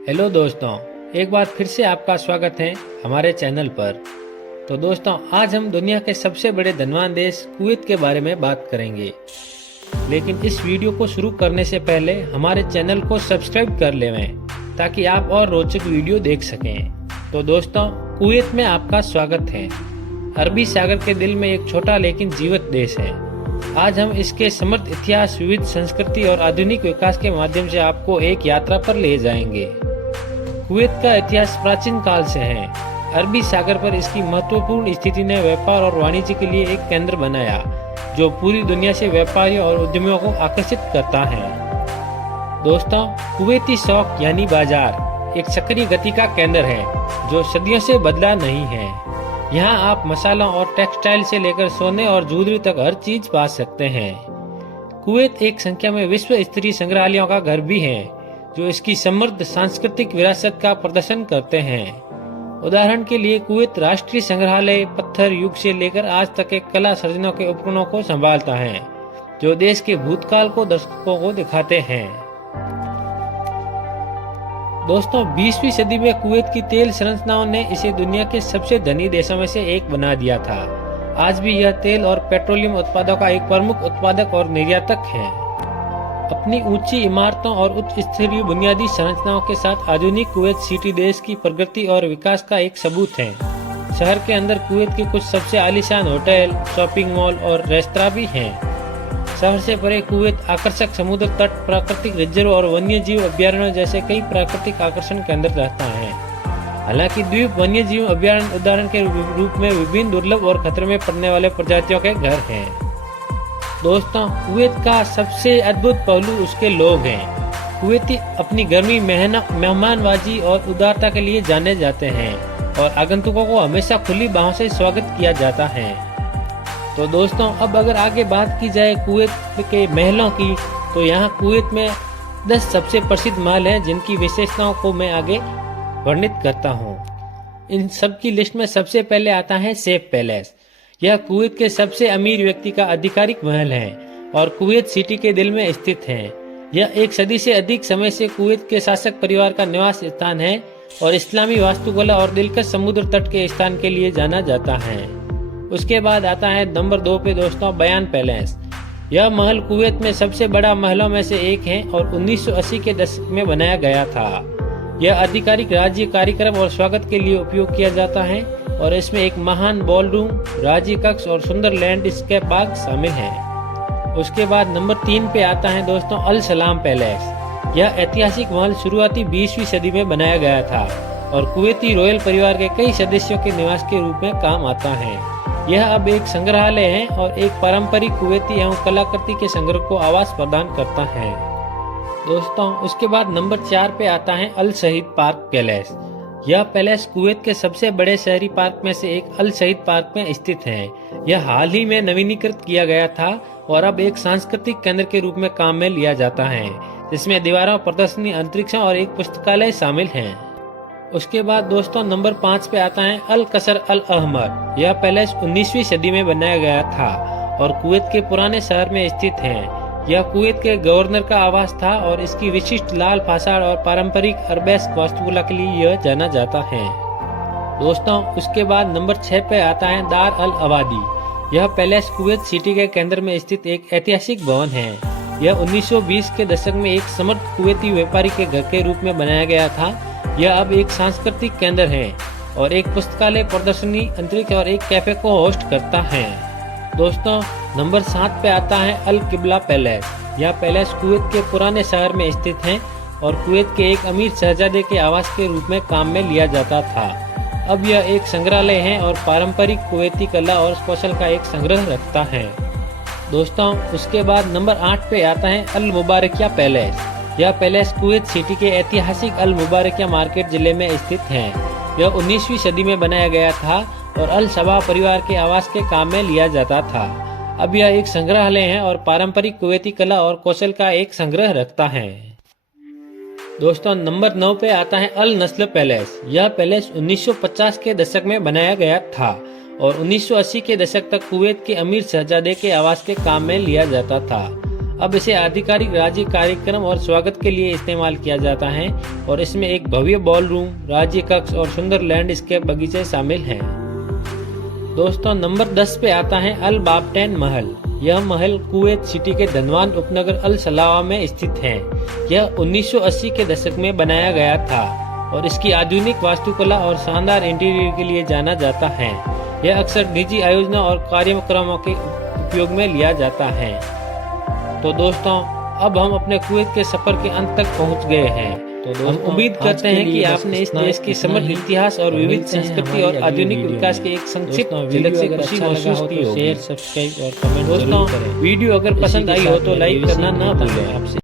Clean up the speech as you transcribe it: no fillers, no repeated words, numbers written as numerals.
Hello दोस्तों, एक बार फिर से आपका स्वागत है हमारे चैनल पर। तो दोस्तों, आज हम दुनिया के सबसे बड़े धनवान देश कुवैत के बारे में बात करेंगे। लेकिन इस वीडियो को शुरू करने से पहले हमारे चैनल को सब्सक्राइब कर लें ताकि आप और रोचक वीडियो देख सकें। तो दोस्तों, कुवैत में आपका स्वागत है। अरबी सागर के दिल में एक छोटा लेकिन जीवंत देश है। आज हम इसके समृद्ध इतिहास, विविध संस्कृति और आधुनिक विकास के माध्यम से आपको एक यात्रा पर ले जाएंगे। कुवैत का इतिहास प्राचीन काल से है। अरबी सागर पर इसकी महत्वपूर्ण स्थिति ने व्यापार और वाणिज्य के लिए एक केंद्र बनाया, जो पूरी दुनिया से व्यापारियों और उद्यमियों को आकर्षित करता है। दोस्तों, कुवैती शौक यानी बाजार एक सक्रिय गति का केंद्र है, जो सदियों से बदला नहीं है। यहाँ आप मसालों और टेक्सटाइल से लेकर सोने और ज्वेलरी तक हर चीज पा सकते हैं। कुवैत एक संख्या में विश्व स्तरीय संग्रहालयों का घर भी है, जो इसकी समृद्ध सांस्कृतिक विरासत का प्रदर्शन करते हैं। उदाहरण के लिए, कुवैत राष्ट्रीय संग्रहालय पत्थर युग से लेकर आज तक के कला सर्जनों के उपकरणों को संभालता है, जो देश के भूतकाल को दर्शकों को दिखाते हैं। दोस्तों, 20वीं सदी में कुवैत की तेल संरचनाओं ने इसे दुनिया के सबसे धनी देशों में से एक बना दिया था। आज भी यह तेल और पेट्रोलियम उत्पादों का एक प्रमुख उत्पादक और निर्यातक है। अपनी ऊंची इमारतों और उच्च स्तरीय बुनियादी संरचनाओं के साथ आधुनिक कुवैत सिटी देश की प्रगति और विकास का एक सबूत है। शहर के अंदर कुवैत के कुछ सबसे आलीशान होटल, शॉपिंग मॉल और रेस्तरां भी हैं। शहर से परे कुवैत आकर्षक समुद्र तट, प्राकृतिक रिजर्व और वन्य जीव अभ्यारण्यों जैसे कई प्राकृतिक आकर्षण केंद्र रहता है। हालांकि द्वीप वन्य जीव अभ्यारण्य उदाहरण के रूप में विभिन्न दुर्लभ और खतरे में पड़ने वाले प्रजातियों के घर हैं। दोस्तों, कुवैत का सबसे अद्भुत पहलू उसके लोग हैं। कुवैती अपनी गर्मी, मेहमानबाजी और उदारता के लिए जाने जाते हैं और आगंतुकों को हमेशा खुली बाहों से स्वागत किया जाता है। तो दोस्तों, अब अगर आगे बात की जाए कुवैत के महलों की, तो यहाँ कुवैत में 10 सबसे प्रसिद्ध महल हैं, जिनकी विशेषताओं को मैं आगे वर्णित करता हूँ। इन सब की लिस्ट में सबसे पहले आता है सेफ पैलेस। यह कुवैत के सबसे अमीर व्यक्ति का आधिकारिक महल है और कुवैत सिटी के दिल में स्थित है। यह एक सदी से अधिक समय से कुवैत के शासक परिवार का निवास स्थान है और इस्लामी वास्तुकला और दिलकश समुद्र तट के स्थान के लिए जाना जाता है। उसके बाद आता है नंबर 2 पे दोस्तों, बयान पैलेस। यह महल कुवैत में सबसे बड़ा महलों में से एक है और 1980 के दशक में बनाया गया था। यह आधिकारिक राज्य कार्यक्रम और स्वागत के लिए उपयोग किया जाता है और इसमें एक महान बॉलरूम, राज्य कक्ष और सुंदर लैंडस्केप बाग शामिल हैं। उसके बाद नंबर 3 पे आता है दोस्तों, अल सलाम पैलेस। यह ऐतिहासिक महल शुरुआती 20वीं सदी में बनाया गया था और कुवैती रॉयल परिवार के कई सदस्यों के निवास के रूप में काम आता है। यह अब एक संग्रहालय है और एक पारंपरिक कुवैती एवं कलाकृति के संग्रह को आवास प्रदान करता है। दोस्तों, उसके बाद नंबर 4 पे आता है अल शहीद पार्क पैलेस। यह पैलेस कुवैत के सबसे बड़े शहरी पार्क में से एक अल शहीद पार्क में स्थित है। यह हाल ही में नवीनीकृत किया गया था और अब एक सांस्कृतिक केंद्र के रूप में काम में लिया जाता है, जिसमें दीवारों, प्रदर्शनी, अंतरिक्षों और एक पुस्तकालय शामिल हैं। उसके बाद दोस्तों, नंबर 5 पे आता है अल कसर अल अहमर। यह पैलेस 19वीं सदी में बनाया गया था और कुवैत के पुराने शहर में स्थित है। यह कुवैत के गवर्नर का आवास था और इसकी विशिष्ट लाल फासाड और पारंपरिक अरबेस्क वास्तुकला के लिए यह जाना जाता है। दोस्तों, उसके बाद नंबर 6 पे आता है दार अल अवादी। यह पैलेस कुवैत सिटी के केंद्र में स्थित एक ऐतिहासिक भवन है। यह 1920 के दशक में एक समृद्ध कुवैती व्यापारी के घर के रूप में बनाया गया था। यह अब एक सांस्कृतिक केंद्र है और एक पुस्तकालय, प्रदर्शनी, अंतरिक्ष और एक कैफे को होस्ट करता है। दोस्तों, नंबर 7 पे आता है अल किबला पैलेस। यह पैलेस कुवैत के पुराने शहर में स्थित है और कुवैत के एक अमीर शहजादे के आवास के रूप में काम में लिया जाता था। अब यह एक संग्रहालय है और पारंपरिक कुवैती कला और कौशल का एक संग्रह रखता है। दोस्तों, उसके बाद नंबर 8 पे आता है अल मुबारकिया पैलेस। यह पैलेस कुवैत सिटी के ऐतिहासिक अल मुबारकिया मार्केट जिले में स्थित है। यह 19वीं सदी में बनाया गया था और अल सबा परिवार के आवास के काम में लिया जाता था। अब यह एक संग्रहालय है और पारंपरिक कुवैती कला और कौशल का एक संग्रह रखता है। दोस्तों, नंबर 9 पे आता है अल नस्ल पैलेस। यह पैलेस 1950 के दशक में बनाया गया था और 1980 के दशक तक कुवैत के अमीर शहजादे के आवास के काम में लिया जाता था। अब इसे आधिकारिक राज्य कार्यक्रम और स्वागत के लिए इस्तेमाल किया जाता है और इसमें एक भव्य बॉल रूम, राज्य कक्ष और सुंदर लैंडस्केप बगीचे शामिल हैं। दोस्तों नंबर 10 पे आता है अल बाबटैन महल। यह महल कुवैत सिटी के धनवान उपनगर अल सलावा में स्थित है। यह 1980 के दशक में बनाया गया था और इसकी आधुनिक वास्तुकला और शानदार इंटीरियर के लिए जाना जाता है। यह अक्सर निजी आयोजनों और कार्यक्रमों के उपयोग में लिया जाता है। तो दोस्तों अब हम अपने कुवैत के सफर के अंत तक पहुंच गए हैं। तो हम उम्मीद करते हैं कि आपने इस देश की समृद्ध इतिहास और विविध संस्कृति और आधुनिक विकास के एक संक्षिप्त झलक से खुशी महसूस की होगी। शेयर, सब्सक्राइब और कमेंट दोस्तों वीडियो अगर पसंद आई हो तो लाइक करना ना भूलें।